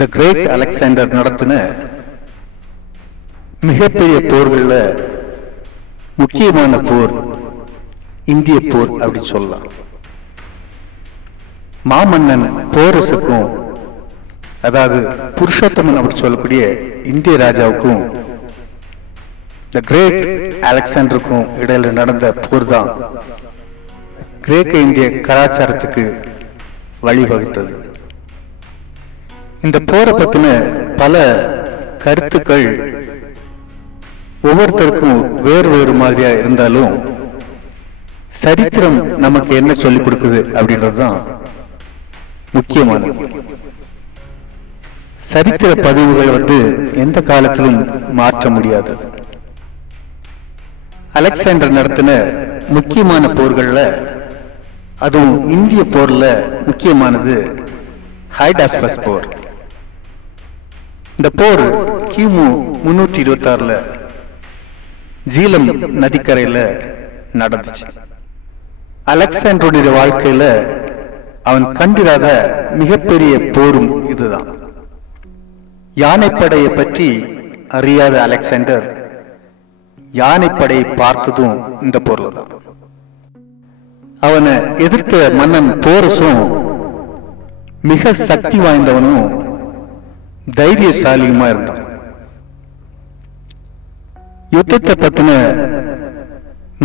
The great Alexander நடத்தின மிகப்பெரிய போர்களில் முக்கியமான போர் இந்திய போர் அப்படி சொல்லலாம். மாமன்னன் போரஸுக்கும், அதாவது புருஷோத்தமன் அப்படி சொல்லக்கூடிய இந்திய ராஜாவுக்கும் த கிரேட் அலெக்சாண்டருக்கும் இடையில நடந்த போர் தான் கிரேக்க இந்திய கலாச்சாரத்துக்கு வழிவகுத்தது. இந்த போரை பத்தின பல கருத்துக்கள் ஒவ்வொருத்தருக்கும் வேறு வேறு மாதிரியா இருந்தாலும் சரித்திரம் நமக்கு என்ன சொல்லிக் கொடுக்குது அப்படின்றதுதான் முக்கியமானது. சரித்திர பதிவுகள் எந்த காலத்திலும் மாற்ற முடியாதது. அலெக்சாண்டர் நடத்தின முக்கியமான போர்கள்ல, அதுவும் இந்திய போர்ல முக்கியமானது ஹைடாஸ்பஸ் போர். இந்த போர் கிமு 326 ஜீலம் நதிக்கரையில நடந்துச்சு. அலெக்சாண்டருடைய வாழ்க்கையில அவன் கண்டிராத மிகப்பெரிய போரும் இதுதான். யானைப்படையை பற்றி அறியாத அலெக்சாண்டர் யானைப்படையை பார்த்ததும் இந்த போர்ல தான். அவனை எதிர்த்த மன்னன் போரஸும் மிக சக்தி வாய்ந்தவனும் தைரியசாலியுமா இருந்தான். யுத்தத்தை பத்தின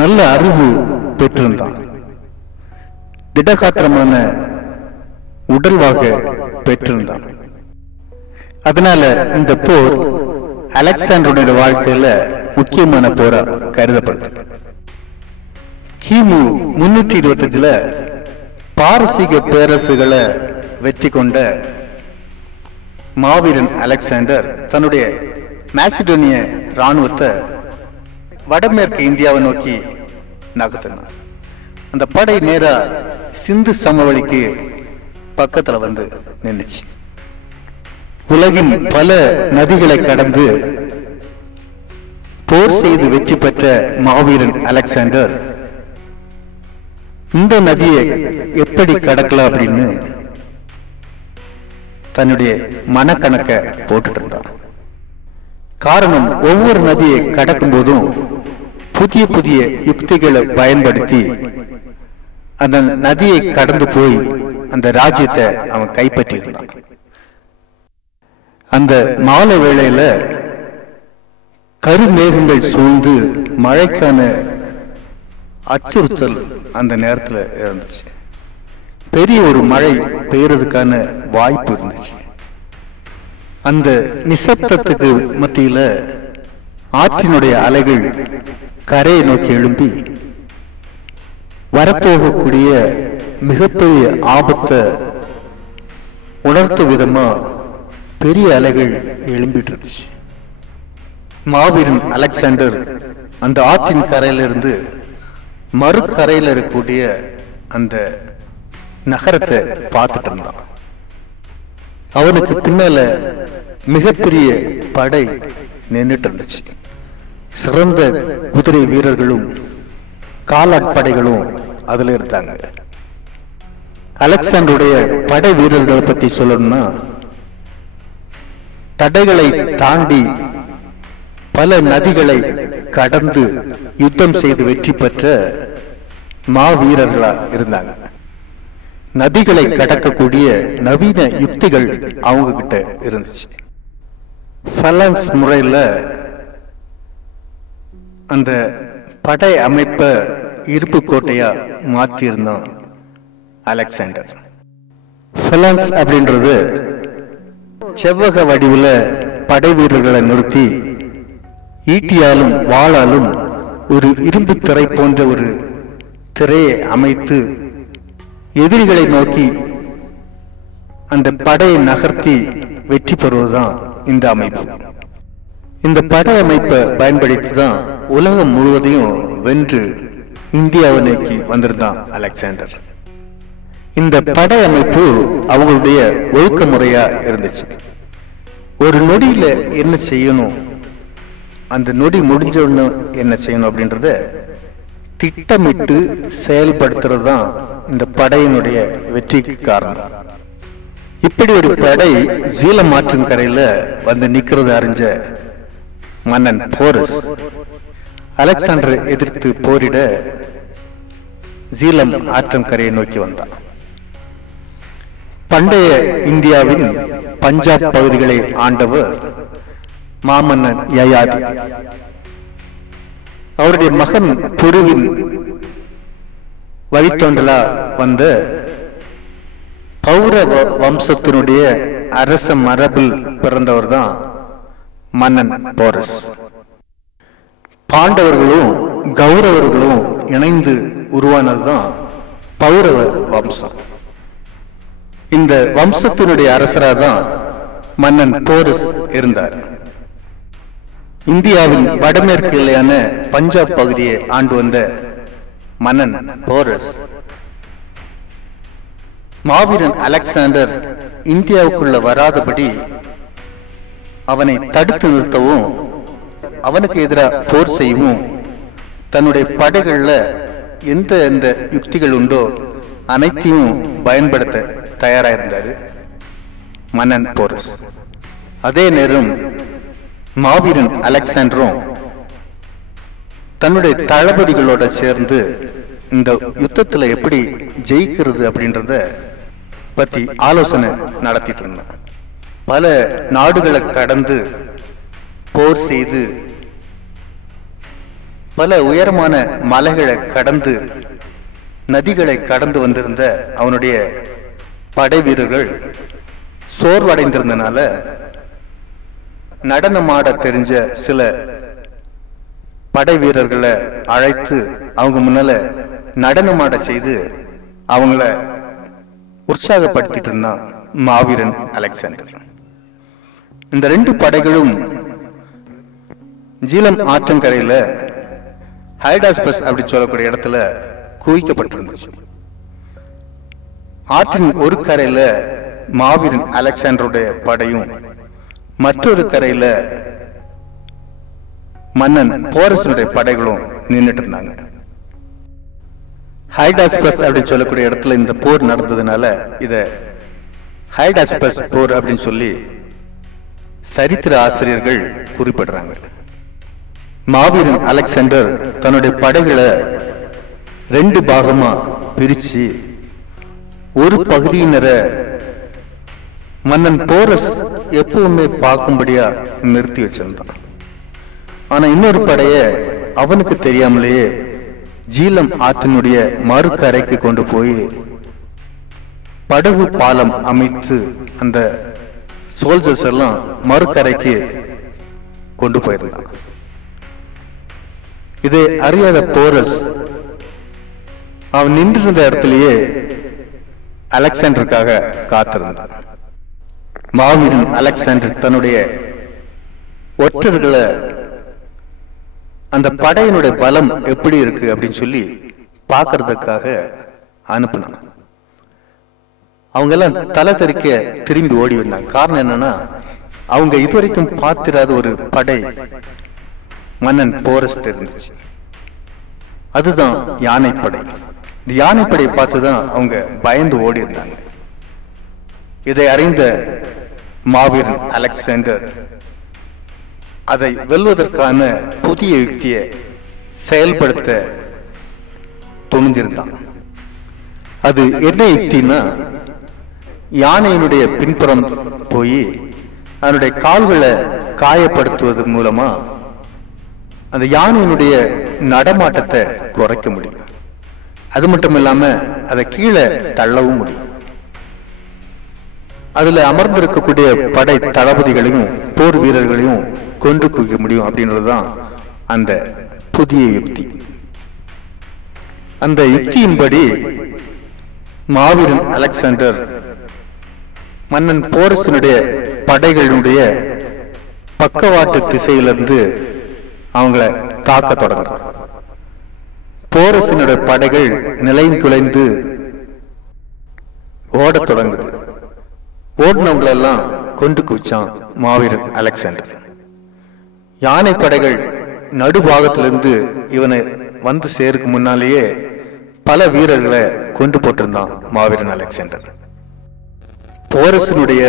நல்ல அறிவு பெற்றிருந்தான். திடகாத்திரமான உடல்வாக பெற்றிருந்தான். அதனால இந்த போர் அலெக்சாண்டருடைய வாழ்க்கையில முக்கியமான போரா கருதப்படுது. கிமு 325 பாரசீக பேரரசுகளை வெற்றி கொண்ட மாவீரன் அலெக்சாண்டர் தன்னுடைய மாசிடோனிய இராணுவத்தை வடமேற்கு இந்தியாவை நோக்கி நகர்த்தினார். அந்த படை நேரா சிந்து சமவெளிக்கு பக்கத்துல நின்னுச்சு. உலகின் பல நதிகளை கடந்து போர் செய்து வெற்றி பெற்ற மாவீரன் அலெக்சாண்டர் இந்த நதியை எப்படி கடக்கலாம் அப்படின்னு தன்னுடைய மனக்கணக்க போட்டுட்டு இருந்தான். காரணம், ஒவ்வொரு நதியை கடக்கும் போதும் புதிய புதிய யுக்திகளை பயன்படுத்தி அந்த நதியை கடந்து போய் அந்த ராஜ்யத்தை அவன் கைப்பற்றி இருந்தான். அந்த மாலை வேளையில கருமேகங்கள் சூழ்ந்து மழைக்கான அச்சுறுத்தல் அந்த நேரத்தில் இருந்துச்சு. பெரிய ஒரு மழை பெய்யறதுக்கான வாய்ப்பு இருந்துச்சு. அந்த நிசப்தத்துக்கு மத்தியில ஆற்றினுடைய அலைகள் கரையை நோக்கி எழும்பி வரப்போகக்கூடிய மிகப்பெரிய ஆபத்தை உணர்த்தும் விதமா பெரிய அலைகள் எழும்பிட்டு இருந்துச்சு. மாவீரன் அலெக்சாண்டர் அந்த ஆற்றின் கரையிலிருந்து மறுக்கரையில் இருக்கக்கூடிய அந்த நகரத்தை பார்த்துட்டு இருந்தான். அவனுக்கு பின்னால மிகப்பெரிய படை நின்றுட்டு இருந்துச்சு. சிறந்த குதிரை வீரர்களும் காலாட்படைகளும் அதுல இருந்தாங்க. அலெக்சாண்டருடைய படை வீரர்களை பத்தி சொல்லணும்னா, தடைகளை தாண்டி பல நதிகளை கடந்து யுத்தம் செய்து வெற்றி பெற்ற மாவீரர்களா இருந்தாங்க. நதிகளை கடக்கக்கூடிய நவீன யுக்திகள் அவங்க கிட்ட இருந்துச்சு. ஃபலாங்ஸ் முறையில் அந்த படை அமைப்பை இருப்பு கோட்டையா மாற்றியிருந்தான் அலெக்சாண்டர். ஃபலாங்ஸ் அப்படின்றது செவ்வக வடிவில் படை வீரர்களை நிறுத்தி ஈட்டியாலும் வாளாலும் ஒரு இரும்பு திரை போன்ற ஒரு திரையை அமைத்து எதிரிகளை நோக்கி அந்த படையை நகர்த்தி வெற்றி பெறுவதுதான் இந்த அமைப்பு. இந்த படை அமைப்பை பயன்படுத்தி தான் உலகம் முழுவதையும் வென்று இந்தியாவை நோக்கி வந்திருந்தான் அலெக்சாண்டர். இந்த படை அமைப்பு அவங்களுடைய ஒழுக்க முறையா இருந்துச்சு. ஒரு நொடியில என்ன செய்யணும், அந்த நொடி முடிஞ்சோன்னு என்ன செய்யணும் அப்படின்றத திட்டமிட்டு செயல்படுத்துறது தான் இந்த படையினுடைய வெற்றிக்கு காரணம். இப்படி ஒரு படை ஜீலம் ஆற்றின் கரையில வந்து நிக்கிறது அறிஞ்ச மன்னன் போரஸ் அலெக்சாண்டரை எதிர்த்து போரிட ஜீலம் ஆற்றம் கரையை நோக்கி வந்தான். பண்டைய இந்தியாவின் பஞ்சாப் பகுதிகளை ஆண்டவர் மாமன்னன் யயாதி. அவருடைய மகன் புருவின் வழித்தோன்றலா வந்த பௌரவ வம்சத்தினுடைய அரச மரபில் பிறந்தவர் தான் மன்னன் போரஸ். பாண்டவர்களும் கௌரவர்களும் இணைந்து உருவானதுதான் பௌரவ வம்சம். இந்த வம்சத்தினுடைய அரசராக தான் மன்னன் போரஸ் இருந்தார். இந்தியாவின் வடமேற்கு எல்லையான பஞ்சாப் பகுதியை ஆண்டு வந்த மன்னன் போரஸ் மாவீரன் அலெக்சாண்டர் இந்தியாவுக்குள்ள வராதபடி அவனை தடுத்து நிறுத்தவும் அவனுக்கு எதிராக போர் செய்யவும் தன்னுடைய படைகள்ல எந்த எந்த யுக்திகள் உண்டோ அனைத்தையும் பயன்படுத்த தயாராயிருந்தாரு மன்னன் போரஸ். அதே நேரம் மாவீரன் அலெக்சாண்டரும் தன்னுடைய தளபதிகளோட சேர்ந்து இந்த யுத்தத்துல எப்படி ஜெயிக்கிறது அப்படின்றத பத்தி ஆலோசனை நடத்திட்டு இருந்தான். பல நாடுகளை கடந்து போர் செய்து பல உயரமான மலைகளை கடந்து நதிகளை கடந்து வந்திருந்த அவனுடைய படை வீரர்கள் சோர்வடைந்திருந்தனால நடனமாட தெரிஞ்ச சில படை வீரர்களை அழைத்து அவங்க முன்னால நடனமாட செய்து அவங்கள உற்சாகப்படுத்திட்டு இருந்தான் மாவீரன் அலெக்சாண்டர். இந்த ரெண்டு படைகளும் ஜீலம் ஆற்றங்கரையில ஹைடாஸ்பஸ் அப்படி சொல்லக்கூடிய இடத்துல குவிக்கப்பட்டிருந்துச்சு. ஆற்றின் ஒரு கரையில மாவீரன் அலெக்சாண்டருடைய படையும் மற்றொரு கரையில மன்னன் போரஸனுடைய படைகளும் நின்றுட்டு இருந்தாங்க. ஹைடாஸ்பஸ் அப்படின்னு சொல்லக்கூடிய இடத்துல இந்த போர் நடந்ததுனால இத ஹைடாஸ்பஸ் போர் அப்படின்னு சொல்லி சரித்திர ஆசிரியர்கள் குறிப்பிடுறாங்க. மாவீரன் அலெக்சாண்டர் தன்னுடைய படைகளை ரெண்டு பாகமா பிரிச்சு ஒரு பகுதியினரை மன்னன் போரஸ் எப்பவுமே பார்க்கும்படியா நிறுத்தி வச்சிருந்தான். ஆனா இன்னொரு படைய அவனுக்கு தெரியாமலேயே ஜீலம் ஆற்றினுடைய மறுக்கரைக்கு கொண்டு போய் படகு பாலம் அமைத்து அந்த சோல்ஜர்ஸ் எல்லாம் மறுக்கரைக்கு கொண்டு போயிருந்தான். இதை அறியாத போரஸ் அவன் நின்றிருந்த இடத்திலேயே அலெக்சாண்டருக்காக காத்திருந்தான். மாவீரன் அலெக்சாண்டர் தன்னுடைய ஒற்றர்களை அந்த படையினுடைய பலம் எப்படி இருக்கு அப்படின்னு சொல்லி பார்க்கறதுக்காக அனுப்பினான். அவங்க எல்லாம் தலை தெறிக்க திரும்பி ஓடி வந்தாங்க. காரணம் என்னன்னா, அவங்க இதுவரைக்கும் பார்த்திராத ஒரு படை மன்னன் போரஸ் இருந்துச்சு. அதுதான் யானைப்படை. இந்த யானைப்படையை பார்த்துதான் அவங்க பயந்து ஓடி இருந்தாங்க. இதை அறிந்த மாவீரன் அலெக்சாண்டர் அதை வெல்வதற்கான புதிய யுக்தியை செயல்படுத்த துணிஞ்சிருந்தான். அது என்ன யுக்தினா, யானையினுடைய பின்புறம் போய் அதனுடைய கால்களை காயப்படுத்துவது மூலமா அந்த யானையினுடைய நடமாட்டத்தை குறைக்க முடியும். அது மட்டும் இல்லாம அதை கீழே தள்ளவும் முடியும். அதுல அமர்ந்திருக்கக்கூடிய படை தளபதிகளையும் போர் வீரர்களையும் கொண்டு குவிக்க முடியும் அப்படின்றதுதான் அந்த புதிய யுக்தி. அந்த யுக்தியின்படி மாவீரன் அலெக்சாண்டர் மன்னன் போரஸினுடைய படைகளுடைய பக்கவாட்டு திசையிலிருந்து அவங்கள தாக்க தொடங்குறான். போரஸினுடைய படைகள் நிலைகுலைந்து ஓடத் தொடங்குது. ஓடினவங்களெல்லாம் கொண்டு குவிச்சான் மாவீரன் அலெக்சாண்டர். யானை படைகள் நடுபாகத்திலிருந்து இவனை வந்து சேருக்கு முன்னாலேயே பல வீரர்களை கொண்டு போட்டிருந்தான் மாவீரன் அலெக்சாண்டர். போரஸினுடைய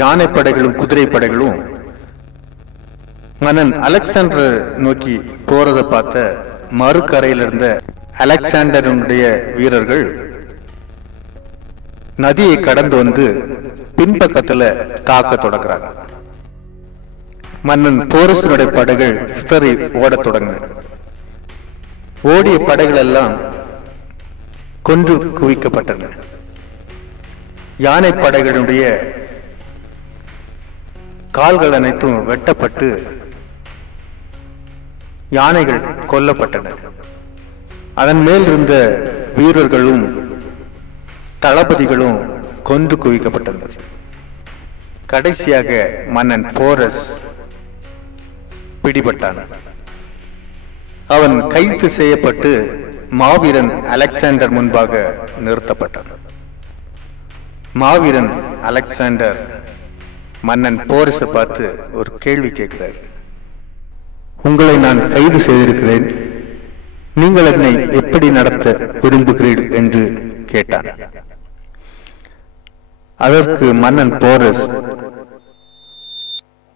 யானை படைகளும் குதிரை படைகளும் மன்னன் அலெக்சாண்டர் நோக்கி போறதை பார்த்த மறுகரையில் இருந்த அலெக்சாண்டருடைய வீரர்கள் நதியை கடந்து வந்து பின்பக்கத்துல தாக்க தொடங்குறாங்க. மன்னன் போரஸினுடைய படைகள் சிதறி ஓடத் தொடங்கின. ஓடிய படைகள் எல்லாம் கொன்று குவிக்கப்பட்டன. யானை படைகளுடைய கால்கள் அனைத்தும் வெட்டப்பட்டு யானைகள் கொல்லப்பட்டன. அதன் மேல் இருந்த வீரர்களும் தளபதிகளும் கொன்று குவிக்கப்பட்டனர். கடைசியாக மன்னன் போரஸ் பிடிபட்டான். அவன் கைது செய்யப்பட்டு மாவீரன் அலெக்சாண்டர் முன்பாக நிறுத்தப்பட்டான். மாவீரன் அலெக்சாண்டர் மன்னன் போரஸை பார்த்து ஒரு கேள்வி கேட்கிறார். உங்களை நான் கைது செய்திருக்கிறேன், நீங்கள் என்னை எப்படி நடத்த விரும்புகிறீர்கள் என்று கேட்டான். அதற்கு மன்னன் போரஸ்,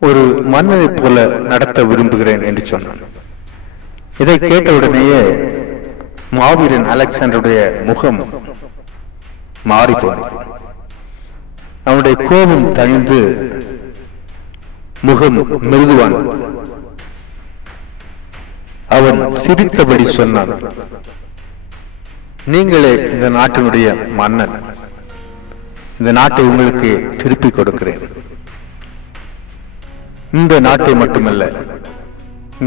ஒரு மன்னனை போல நடத்த விரும்புகிறேன் என்று சொன்னான். இதை கேட்டவுடனேயே மாவீரன் அலெக்சாண்டருடைய முகம் மாறி போனது. அவனுடைய கோபம் தணிந்து முகம் மிருதுவானது. அவன் சிரித்தபடி சொன்னான், நீங்களே இந்த நாட்டினுடைய மன்னன், இந்த நாட்டை உங்களுக்கு திருப்பி கொடுக்கிறேன். இந்த நாட்டை மட்டுமல்ல,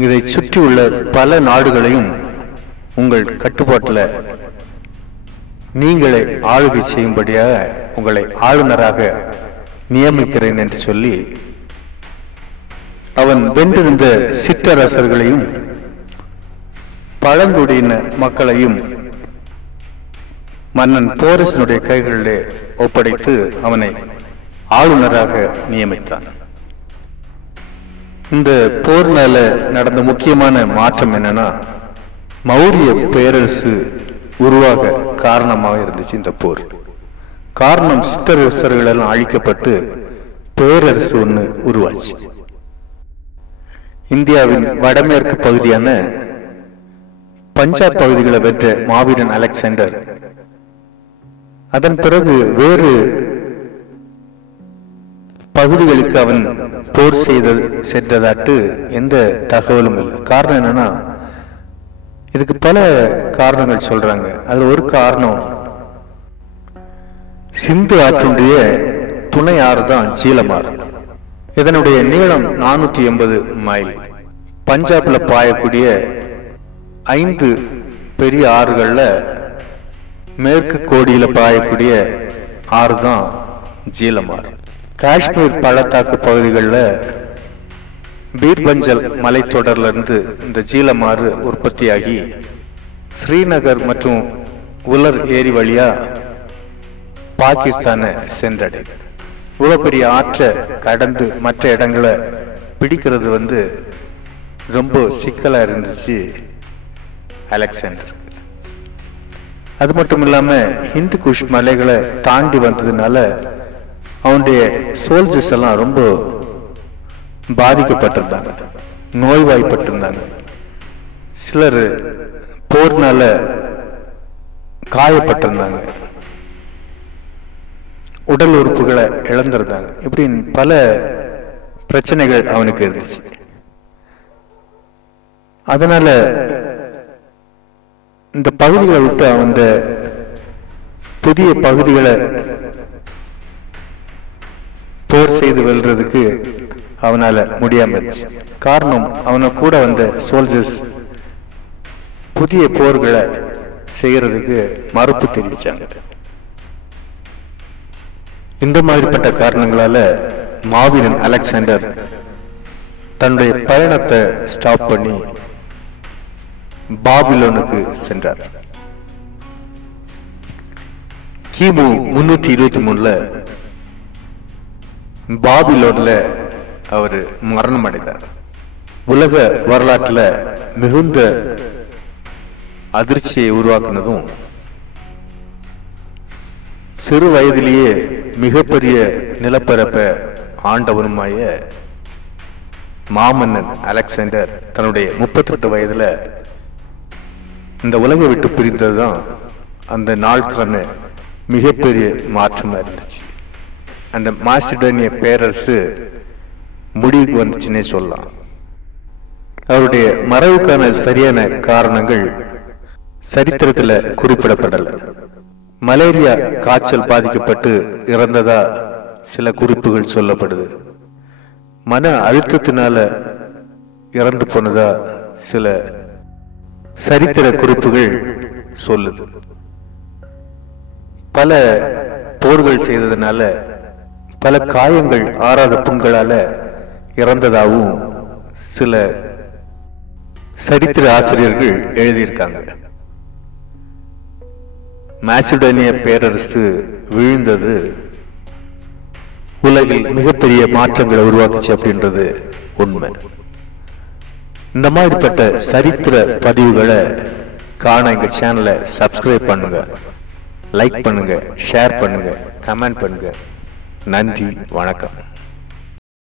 இதை சுற்றியுள்ள பல நாடுகளையும் உங்கள் கட்டுப்பாட்டில் நீங்களே ஆளுகை செய்யும்படியாக உங்களை ஆளுநராக நியமிக்கிறேன் என்று சொல்லி அவன் வென்றிருந்த சிற்றரசர்களையும் பழங்குடியின மக்களையும் மன்னன் போரஸினுடைய கைகளிலே ஒப்படைத்து அவனை ஆளுநராக நியமித்தான். இந்த போர்னால நடந்த முக்கியமான மாற்றம் என்னன்னா, மௌரிய பேரரசு உருவாக காரணமாக இருந்துச்சு இந்த போர். காரணம், சிற்றரசர்கள் எல்லாம் அழிக்கப்பட்டு பேரரசு ஒன்று உருவாச்சு. இந்தியாவின் வடமேற்கு பகுதியான பஞ்சாப் பகுதிகளை வென்ற மாவீரன் அலெக்சாண்டர் அதன் பிறகு வேறு பகுதிகளுக்கு அவன் போர் சென்றதாட்டு எந்த தகவலும் இல்லை. காரணம் என்னன்னா, இதுக்கு பல காரணங்கள் சொல்றாங்க. அதுல ஒரு காரணம், சிந்து ஆற்றுடைய துணை ஆறு தான் ஜீலமார். இதனுடைய நீளம் 480 மைல். பஞ்சாப்ல பாயக்கூடிய 5 பெரிய ஆறுகள்ல மேற்கு கோடியில பாயக்கூடிய ஆறு தான் ஜீலமார். காஷ்மீர் பள்ளத்தாக்கு பகுதிகளில் பீர்பஞ்சல் மலைத்தொடர்ல இருந்து இந்த ஜீலமாறு உற்பத்தியாகி ஸ்ரீநகர் மற்றும் உலர் ஏரி வழியா பாகிஸ்தானை சென்றடையுது. இவ்வளவு பெரிய ஆற்றை கடந்து மற்ற இடங்களை பிடிக்கிறது ரொம்ப சிக்கலா இருந்துச்சு அலெக்சாண்டருக்கு. அது மட்டும் இல்லாம ஹிந்து குஷ் மலைகளை தாண்டி வந்ததுனால அவனுடைய சோல்ஜர்ஸ் எல்லாம் ரொம்ப பாதிக்கப்பட்டிருந்தாங்க, நோய்வாய்ப்பட்டிருந்தாங்க. சிலர் போர்னால காயப்பட்டிருந்தாங்க, உடல் உறுப்புகளை இழந்திருந்தாங்க. இப்படி பல பிரச்சனைகள் அவனுக்கு இருந்துச்சு. அதனால இந்த பகுதிகளை விட்டு அவன் புதிய பகுதிகளை போர் செய்து வெல்றதுக்கு அவனால முடியாம இருந்துச்சு. காரணம், அவனை கூட வந்த சோல்ஜர்ஸ் புதிய போர்களை செய்யறதுக்கு மறுப்பு தெரிவிச்சாங்க. இந்த மாதிரிப்பட்ட காரணங்களால மாவீரன் அலெக்சாண்டர் தன்னுடைய பயணத்தை ஸ்டாப் பண்ணி பாபிலோனுக்கு சென்றார். கிமு 323 பாபிலோன்ல அவர் மரணம் அடைந்தார். உலக வரலாற்றுல மிகுந்த அதிர்ச்சியை உருவாக்குனதும், சிறு வயதிலேயே மிகப்பெரிய நிலப்பரப்பை ஆண்டவனுமாய மாமன்னன் அலெக்சாண்டர் தன்னுடைய 38 வயதுல இந்த உலகை விட்டு பிரிந்ததுதான் அந்த நாளுக்கான மிகப்பெரிய மாற்றமா இருந்துச்சு. அந்த மாசிடோனிய பேரரசு முடிவுக்கு வந்துச்சுன்னே சொல்லலாம். அவருடைய மறைவுக்கான சரியான காரணங்கள் சரித்திரத்துல குறிப்பிடப்படலை. மலேரியா காய்ச்சல் பாதிக்கப்பட்டு இறந்ததா சில குறிப்புகள் சொல்லப்படுது. மன அழுத்தத்தினால இறந்து போனதா சில சரித்திர குறிப்புகள் சொல்லுது. பல போர்கள் செய்ததுனால பல காயங்கள் ஆறாத புண்களால இறந்ததாகவும் சில சரித்திர ஆசிரியர்கள் எழுதியிருக்காங்க. மாசிடோனிய பேரரசு வீழ்ந்தது உலகில் மிகப்பெரிய மாற்றங்களை உருவாக்குச்சு அப்படின்றது உண்மை. இந்த மாதிரிப்பட்ட சரித்திர பதிவுகளை காண எங்க சேனலை சப்ஸ்கிரைப் பண்ணுங்க, லைக் பண்ணுங்க, ஷேர் பண்ணுங்க, கமெண்ட் பண்ணுங்க. நன்றி, வணக்கம்.